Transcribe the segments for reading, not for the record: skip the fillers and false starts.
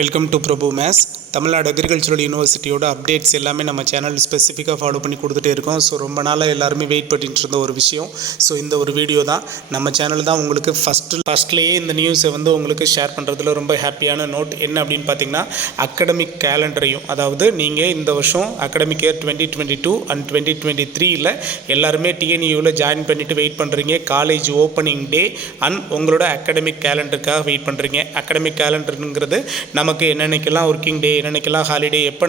Welcome to Prabhu மேஸ். Tamil Nadu agricultural யூனிவர்சிட்டியோட updates எல்லாமே நம்ம சேனல் ஸ்பெசிஃபிக்காக ஃபாலோ பண்ணி கொடுத்துட்டே இருக்கோம். ஸோ ரொம்ப நாளாக எல்லாருமே வெயிட் பண்ணிட்டு இருந்த ஒரு விஷயம். ஸோ இந்த ஒரு வீடியோ தான் நம்ம சேனல் தான் உங்களுக்கு ஃபஸ்ட்லேயே இந்த நியூஸை உங்களுக்கு ஷேர் பண்ணுறதுல ரொம்ப ஹாப்பியான நோட் என்ன அப்படின்னு பார்த்தீங்கன்னா, அகடமிக் கேலண்டரையும், அதாவது நீங்கள் இந்த வருஷம் அகடமிக் இயர் 2022 அண்ட் 2023ல் எல்லாருமே டிஎன்யூவில் ஜாயின் பண்ணிவிட்டு வெயிட் பண்ணுறீங்க. காலேஜ் ஓப்பனிங் டே அண்ட் உங்களோட அகடமிக் கேலண்டருக்காக வெயிட் பண்ணுறீங்க. அகடமிக் கேலண்டருங்கிறது நமக்கு என்னென்னைக்கெல்லாம் ஒர்க்கிங் டே, என்னென்னைக்கெல்லாம் ஹாலிடே, எப்போ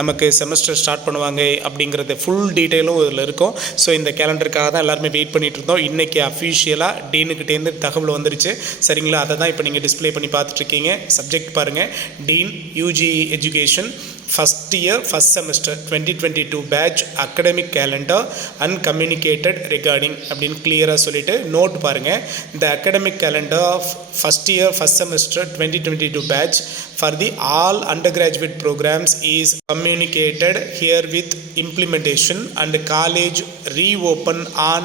நமக்கு செமஸ்டர் ஸ்டார்ட் பண்ணுவாங்க அப்படிங்கிறது ஃபுல் டீட்டெயிலும் இதில் இருக்கும். ஸோ இந்த கேலண்டருக்காக தான் எல்லாருமே வெயிட் பண்ணிகிட்டு இருந்தோம். இன்றைக்கி அஃபிஷியலாக டீனுக்கிட்டேருந்து தகவல் வந்துருச்சு. சரிங்களா? அதை தான் இப்போ நீங்கள் டிஸ்பிளே பண்ணி பார்த்துட்ருக்கீங்க. சப்ஜெக்ட் பாருங்கள், dean UG education first year first semester 2022 batch academic calendar and communicated regarding அப்படின்னு கிளியராக சொல்லிட்டு நோட் பாருங்கள். the academic calendar of first year first semester 2022 batch for the all undergraduate programs is communicated here with implementation and college reopen on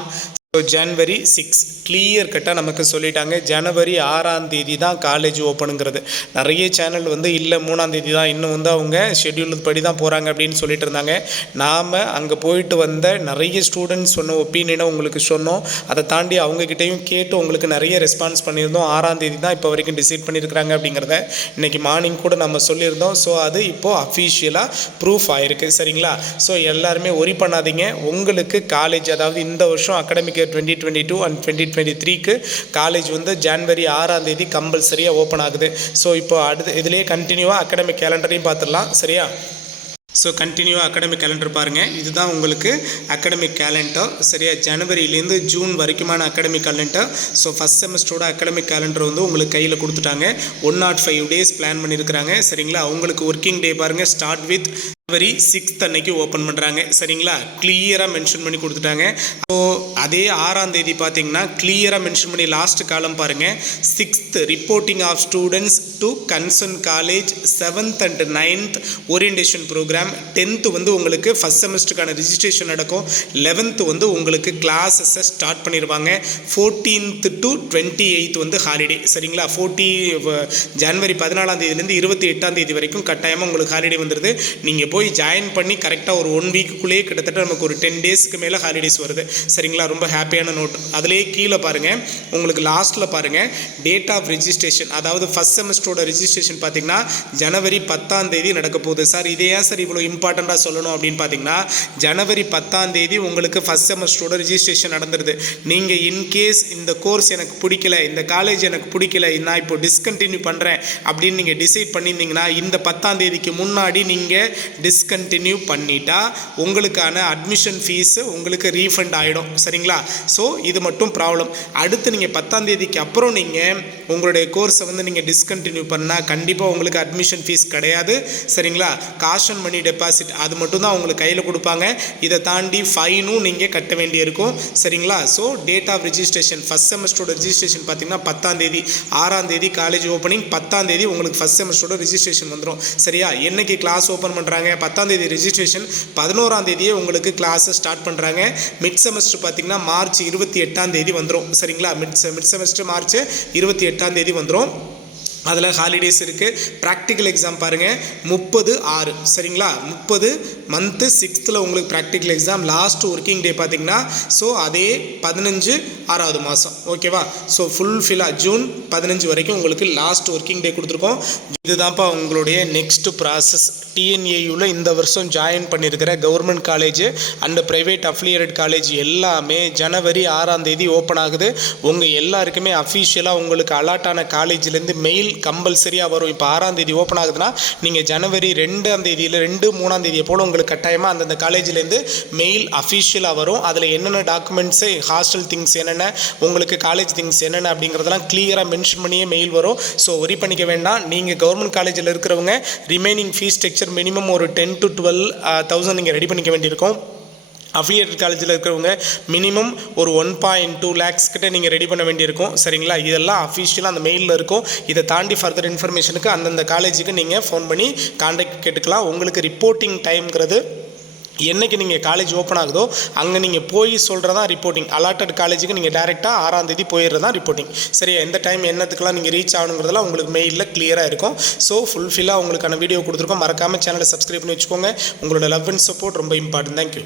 January 6 clear கட்டாக நமக்கு சொல்லிட்டாங்க. ஜனவரி 6ஆம் தேதி தான் காலேஜ் ஓப்பனுங்கிறது. நிறைய சேனல் இல்லை 3ஆம் தேதி தான், இன்னும் அவங்க ஷெட்யூல் படி தான் போகிறாங்க அப்படின்னு சொல்லிட்டு இருந்தாங்க. நாம் அங்கே போயிட்டு வந்த நிறைய ஸ்டூடெண்ட்ஸ் சொன்ன ஒப்பீனியனை உங்களுக்கு சொன்னோம். அதை தாண்டி அவங்கக்கிட்டையும் கேட்டு உங்களுக்கு நிறைய ரெஸ்பான்ஸ் பண்ணியிருந்தோம். 6ஆம் தேதி தான் இப்போ வரைக்கும் டிசைட் பண்ணியிருக்கிறாங்க அப்படிங்கிறத இன்றைக்கி மார்னிங் கூட நம்ம சொல்லியிருந்தோம். ஸோ அது இப்போது அஃபிஷியலாக ப்ரூஃப் ஆகிருக்கு. சரிங்களா? ஸோ எல்லாருமே ஒரி பண்ணாதீங்க. உங்களுக்கு காலேஜ், அதாவது இந்த வருஷம் அகாடமிக் 2022 அண்ட் 2023க்கு காலேஜ் ஜனவரி 6ஆம் தேதி கம்பல்சரியாக ஓப்பன் ஆகுது. ஸோ இப்போ அடுத்து இதிலே கண்டினியூவாக அகாடமிக் கேலண்டரையும் பார்த்துடலாம். சரியா? ஸோ கண்டினியூ அகாடமிக் கேலண்டர் பாருங்கள். இதுதான் உங்களுக்கு அகாடமிக் கேலண்டர். சரியா? ஜனவரியிலேருந்து ஜூன் வரைக்குமான அகாடமிக் கேலண்டர். ஸோ ஃபஸ்ட் செமஸ்டரோட அகாடமிக் கேலண்டர் உங்களுக்கு கையில் கொடுத்துட்டாங்க. 105 டேஸ் பிளான் பண்ணியிருக்கிறாங்க. சரிங்களா? உங்களுக்கு ஒர்க்கிங் டே பாருங்கள், ஸ்டார்ட் வித் ஜனவரி 6 அன்னைக்கு ஓப்பன் பண்ணுறாங்க. சரிங்களா? கிளியராக மென்ஷன் பண்ணி கொடுத்துட்டாங்க. ஸோ அதே 6ஆம் தேதி பார்த்தீங்கன்னா கிளியராக மென்ஷன் பண்ணி லாஸ்ட் காலம் பாருங்கள், 6th reporting of students to concern college, 7th and 9th orientation program, 10th உங்களுக்கு ஃபஸ்ட் செமஸ்டருக்கான ரிஜிஸ்ட்ரேஷன் நடக்கும், 11th உங்களுக்கு கிளாஸஸை ஸ்டார்ட் பண்ணிடுவாங்க, 14th to 28th ஹாலிடே. சரிங்களா? ஜனவரி 14ஆம் தேதியிலேருந்து 28ஆம் தேதி வரைக்கும் கட்டாயமாக உங்களுக்கு ஹாலிடே வந்துடுது. நீங்கள் போய் ஜாயின் பண்ணி கரெக்டாக ஒரு 1 வீக்குள்ளேயே கிட்டத்தட்ட நமக்கு ஒரு 10 டேஸ்க்கு மேலே ஹாலிடேஸ் வருது. சரிங்களா? ரொம்ப ஹாப்பியான நோட். அதிலே கீழே பாருங்கள், உங்களுக்கு லாஸ்ட்டில் பாருங்கள் டேட் ஆஃப் ரிஜிஸ்ட்ரேஷன், அதாவது ஃபஸ்ட் செமஸ்டரோட ரிஜிஸ்ட்ரேஷன் பார்த்தீங்கன்னா ஜனவரி 10ஆம் தேதி நடக்க போகுது. சார் இதே ஏன் சார் இவ்வளோ இம்பார்ட்டண்ட்டாக சொல்லணும் அப்படின்னு பார்த்தீங்கன்னா, ஜனவரி 10ஆம் தேதி உங்களுக்கு ஃபஸ்ட் செமஸ்டரோட ரிஜிஸ்ட்ரேஷன் நடந்துருது. நீங்கள் இன்கேஸ் இந்த கோர்ஸ் எனக்கு பிடிக்கல, இந்த காலேஜ் எனக்கு பிடிக்கல, நான் இப்போ டிஸ்கண்டினியூ பண்ணுறேன் அப்படின்னு நீங்கள் டிசைட் பண்ணியிருந்தீங்கன்னா இந்த 10ஆம் தேதிக்கு முன்னாடி நீங்கள் டிஸ்கண்டினியூ பண்ணிட்டா உங்களுக்கான அட்மிஷன் ஃபீஸு உங்களுக்கு ரீஃபண்ட் ஆகிடும். சரிங்களா? ஸோ இது மட்டும் ப்ராப்ளம். அடுத்து நீங்கள் 10ஆம் தேதிக்கு அப்புறம் நீங்கள் உங்களுடைய கோர்ஸை நீங்கள் டிஸ்கண்டினியூ பண்ணால் கண்டிப்பாக உங்களுக்கு அட்மிஷன் ஃபீஸ் கிடையாது. சரிங்களா? காஷன் மணி டெபாசிட் அது மட்டும் தான் உங்களுக்கு கையில் கொடுப்பாங்க. இதை தாண்டி ஃபைனும் நீங்கள் கட்ட வேண்டியிருக்கும். சரிங்களா? So date of registration first செமஸ்டரோட ரிஜிஸ்ட்ரேஷன் பார்த்தீங்கன்னா 10ஆம் தேதி, 6ஆம் தேதி காலேஜ் ஓப்பனிங், 10ஆம் தேதி உங்களுக்கு ஃபஸ்ட் செமஸ்டரோட ரிஜிஸ்ட்ரேஷன் வந்துடும். சரியா? என்னைக்கு கிளாஸ் ஓப்பன் பண்ணுறாங்க? 10ஆம் தேதி ரிஜிஸ்ட்ரேஷன், 11ஆம் தேதியே உங்களுக்கு கிளாஸை ஸ்டார்ட் பண்ணுறாங்க. மிட் செமஸ்டர் பார்த்தீங்கன்னா மார்ச் 28ஆம் தேதி வந்துடும். சரிங்களா? மிட் செமஸ்டர் மார்ச் 28ஆம் தேதி வந்துடும். அதில் ஹாலிடேஸ் இருக்குது. ப்ராக்டிக்கல் எக்ஸாம் பாருங்கள் 30/6. சரிங்களா? 30 மந்த்து 6th உங்களுக்கு practical exam. Last working day பார்த்தீங்கன்னா ஸோ அதே 15 6வது மாதம். ஓகேவா? ஸோ ஃபுல்ஃபில்லாக ஜூன் 15 வரைக்கும் உங்களுக்கு லாஸ்ட் ஒர்க்கிங் டே கொடுத்துருக்கோம். இதுதான்ப்பா உங்களுடைய நெக்ஸ்ட் ப்ராசஸ். டிஎன்ஏயூவில் இந்த வருஷம் ஜாயின் பண்ணியிருக்கிற government college and private affiliated college எல்லாமே ஜனவரி 6ஆம் தேதி ஓப்பன் ஆகுது. உங்கள் எல்லாருக்குமே அஃபிஷியலாக உங்களுக்கு அலாட்டான காலேஜ்லேருந்து மெயில் கம்பல்சரியாக வரும். இப்போ 6ஆம் தேதி ஓப்பன் ஆகுதுன்னா நீங்கள் ஜனவரி 2ஆம் தேதியில் 2, 3ஆம் தேதியை போல் உங்களுக்கு கட்டாயமாக அந்தந்த காலேஜ்லேருந்து மெயில் அஃபிஷியலாக வரும். அதில் என்னென்ன டாக்குமெண்ட்ஸு, ஹாஸ்டல் திங்ஸ் என்னென்ன, உங்களுக்கு காலேஜ் திங்ஸ் என்னென்ன அப்படிங்கிறதெல்லாம் கிளியராக மென்ஷன் பண்ணியே மெயில் வரும். ஸோ ஒரி பண்ணிக்க வேண்டாம். நீங்கள் கவர்மெண்ட் காலேஜில் இருக்கிறவங்க ரிமைனிங் ஃபீஸ் ஸ்ட்ரக்சர் மினிமம் ஒரு 10 to 12,000 நீங்கள் ரெடி பண்ணிக்க வேண்டியிருக்கும். அஃபிலியேட்டட் காலேஜில் இருக்கிறவங்க மினிமம் ஒரு 1.2 lakhs கிட்ட நீங்கள் ரெடி பண்ண வேண்டியிருக்கும். சரிங்களா? இதெல்லாம் அஃபிஷியலாக அந்த மெயிலில் இருக்கும். இதை தாண்டி ஃபர்தர் இன்ஃபர்மேஷனுக்கு அந்தந்த காலேஜுக்கு நீங்கள் ஃபோன் பண்ணி கான்டாக்ட் கேட்டுக்கலாம். உங்களுக்கு ரிப்போர்ட்டிங் டைம்ங்கிறது என்னைக்கு நீங்கள் காலேஜ் ஓப்பன் ஆகுதோ அங்கே நீங்கள் போய் சொல்கிறதா ரிப்போர்ட்டிங். அலாட்டட் காலேஜுக்கு நீங்கள் டேரெக்டாக 6ஆம் தேதி போயிடுறதா ரிப்போர்ட்டிங். சரியா? எந்த டைம் என்னத்துக்கெல்லாம் நீங்கள் ரீச் ஆகணுங்கிறதெல்லாம் உங்களுக்கு மெயிலில் கிளியராக இருக்கும். ஸோ ஃபுல்ஃபில்லாக உங்களுக்கான வீடியோ கொடுத்துருக்கோம். மறக்காமல் சேனலை சப்ஸ்கிரைப் பண்ணி வச்சுக்கோங்க. உங்களோட லவ் அண்ட் சப்போர்ட் ரொம்ப இம்பார்ட்டன்ட். தேங்க்யூ.